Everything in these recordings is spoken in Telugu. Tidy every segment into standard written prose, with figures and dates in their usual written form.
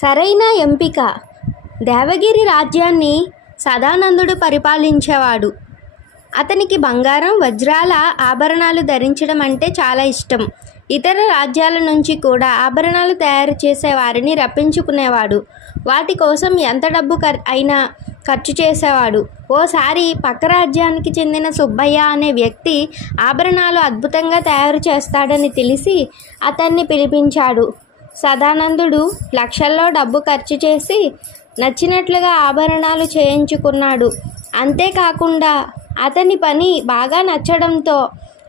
సరైన ఎంపిక. దేవగిరి రాజ్యాన్ని సదానందుడు పరిపాలించేవాడు. అతనికి బంగారం, వజ్రాల ఆభరణాలు ధరించడం అంటే చాలా ఇష్టం. ఇతర రాజ్యాల నుంచి కూడా ఆభరణాలు తయారు చేసే వారిని రప్పించుకునేవాడు. వాటి కోసం ఎంత డబ్బు అయినా ఖర్చు చేసేవాడు. ఓసారి పక్క రాజ్యానికి చెందిన సుబ్బయ్య అనే వ్యక్తి ఆభరణాలు అద్భుతంగా తయారు చేస్తాడని తెలిసి అతన్ని పిలిపించాడు. సదానందుడు లక్షల్లో డబ్బు ఖర్చు చేసి నచ్చినట్లుగా ఆభరణాలు చేయించుకున్నాడు. అంతేకాకుండా అతని పని బాగా నచ్చడంతో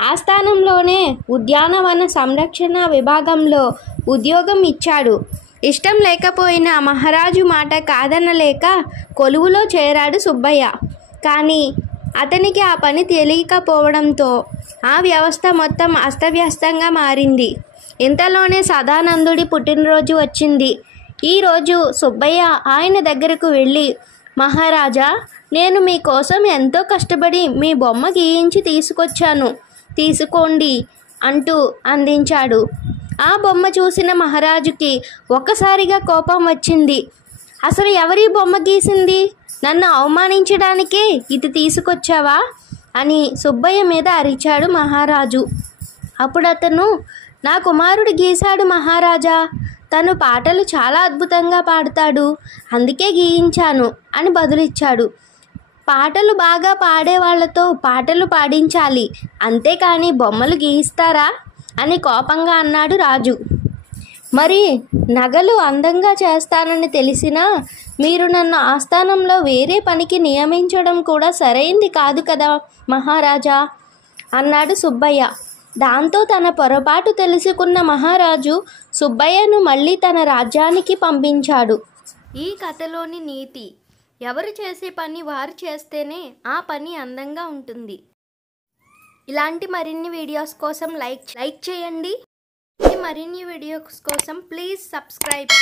ఆస్థానంలోనే ఉద్యానవన సంరక్షణ విభాగంలో ఉద్యోగం ఇచ్చాడు. ఇష్టం లేకపోయినా మహారాజు మాట కాదనలేక కొలువులో చేరాడు సుబ్బయ్య. కానీ అతనికి ఆ పని తెలియకపోవడంతో ఆ వ్యవస్థ మొత్తం అస్తవ్యస్తంగా మారింది. ఇంతలోనే సదానందుడి పుట్టినరోజు వచ్చింది. ఈరోజు సుబ్బయ్య ఆయన దగ్గరకు వెళ్ళి, మహారాజా, నేను మీకోసం ఎంతో కష్టపడి మీ బొమ్మ గీయించి తీసుకొచ్చాను, తీసుకోండి అంటూ అందించాడు. ఆ బొమ్మ చూసిన మహారాజుకి ఒక్కసారిగా కోపం వచ్చింది. అసలు ఎవరి బొమ్మ గీసింది? నన్ను అవమానించడానికే ఇది తీసుకొచ్చావా అని సుబ్బయ్య మీద అరిచాడు మహారాజు. అప్పుడు అతను, నా కుమారుడు గీశాడు మహారాజా, తను పాటలు చాలా అద్భుతంగా పాడతాడు, అందుకే గీయించాను అని బదులిచ్చాడు. పాటలు బాగా పాడేవాళ్లతో పాటలు పాడించాలి, అంతేకాని బొమ్మలు గీయిస్తారా అని కోపంగా అన్నాడు రాజు. మరి నగలు అందంగా చేస్తానని తెలిసినా మీరు నన్ను ఆస్థానంలో వేరే పనికి నియమించడం కూడా సరైంది కాదు కదా మహారాజా అన్నాడు సుబ్బయ్య. దాంతో తన పొరపాటు తెలుసుకున్న మహారాజు సుబ్బయ్యను మళ్ళీ తన రాజ్యానికి పంపించాడు. ఈ కథలోని నీతి, ఎవరు చేసే పని వారు చేస్తేనే ఆ పని అందంగా ఉంటుంది. ఇలాంటి మరిన్ని వీడియోస్ కోసం లైక్ చేయండి. మరిన్ని వీడియోస్ కోసం ప్లీజ్ సబ్స్క్రైబ్.